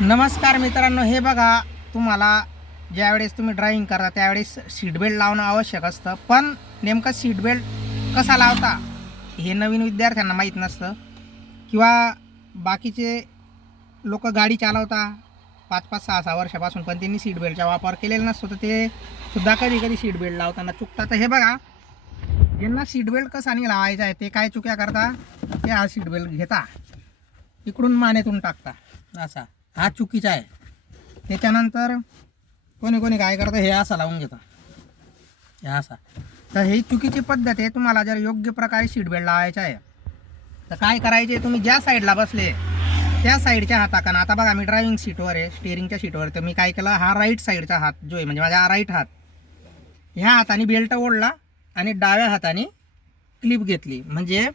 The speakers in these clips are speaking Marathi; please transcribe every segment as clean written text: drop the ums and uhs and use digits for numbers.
नमस्कार मित्रांनो, हे बघा, तुम्हाला ज्यावेळेस तुम्ही ड्रायव्हिंग करता त्यावेळेस सीट बेल्ट लावणं आवश्यक असतं. पण नेमकं सीट बेल्ट कसा लावता हे नवीन विद्यार्थ्यांना माहीत नसतं, किंवा बाकीचे लोक गाडी चालवता 5-5, 6-6 वर्षापासून, पण त्यांनी सीट बेल्टचा वापर केलेला नसतो, तर ते सुद्धा कधी कधी सीट बेल्ट लावताना चुकतात. तर हे बघा, ज्यांना सीट बेल्ट कसा नाही लावायचा आहे ते काय चुक्या करता, ते हा सीट बेल्ट घेता इकडून मानेतून टाकता, असा हा चुकीचा आहे. त्याच्यानंतर कोणी कोणी काय करतं, हे असा लावून घेतं, हे असा. तर ही चुकीची पद्धत आहे. तुम्हाला जर योग्य प्रकारे सीट बेल्ट लावायचा आहे तर काय करायचे, तुम्ही ज्या साईडला बसले त्या साईडच्या हाताकानं, आता बघा मी ड्रायव्हिंग सीटवर आहे, स्टिअरिंगच्या सीटवर, तर मी काय केलं, हा राईट साईडचा हात जो आहे म्हणजे माझा राईट हात, ह्या हाताने बेल्ट ओढला आणि डाव्या हाताने क्लिप घेतली. म्हणजे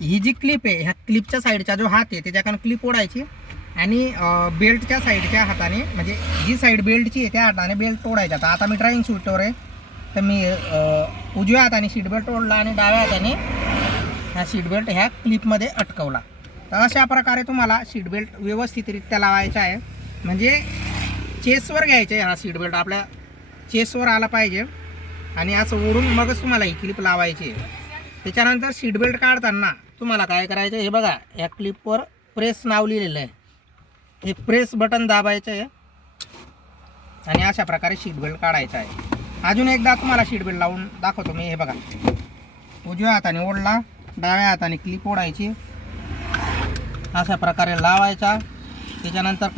ही जी क्लिप आहे, ह्या क्लिपच्या साईडचा जो हात आहे त्याच्याकडून क्लिप ओढायची आणि बेल्टच्या साईडच्या हाताने, म्हणजे जी साईड बेल्टची आहे त्या हाताने बेल्ट ओढायचा. तर आता मी ड्रायव्हिंग सीटवर आहे, तर मी उजव्या हाताने सीट बेल्ट ओढला आणि डाव्या हाताने हा सीट बेल्ट ह्या क्लिपमध्ये अटकवला. तर अशा प्रकारे तुम्हाला सीट बेल्ट व्यवस्थितरित्या लावायचा आहे. म्हणजे चेसवर घ्यायचं आहे, हा सीट बेल्ट आपल्या चेसवर आला पाहिजे आणि असं ओढून मगच तुम्हाला ही क्लिप लावायची आहे. त्याच्यानंतर सीट बेल्ट काढताना तुम्हाला काय करायचं, हे बघा, या क्लिपवर प्रेस नाव लिहिलेलं आहे, हे प्रेस बटन दाबायचं आहे आणि अशा प्रकारे सीट बेल्ट काढायचा आहे. अजून एकदा तुम्हाला सीट बेल्ट लावून दाखवतो मी. हे बघा, उजव्या हाताने ओढला, डाव्या हाताने क्लिप ओढायची, अशा प्रकारे लावायचा. त्याच्यानंतर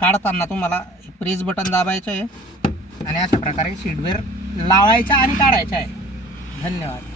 काढताना तुम्हाला प्रेस बटन दाबायचं आहे आणि अशा प्रकारे सीट बेल्ट लावायचा आणि काढायचा आहे. धन्यवाद.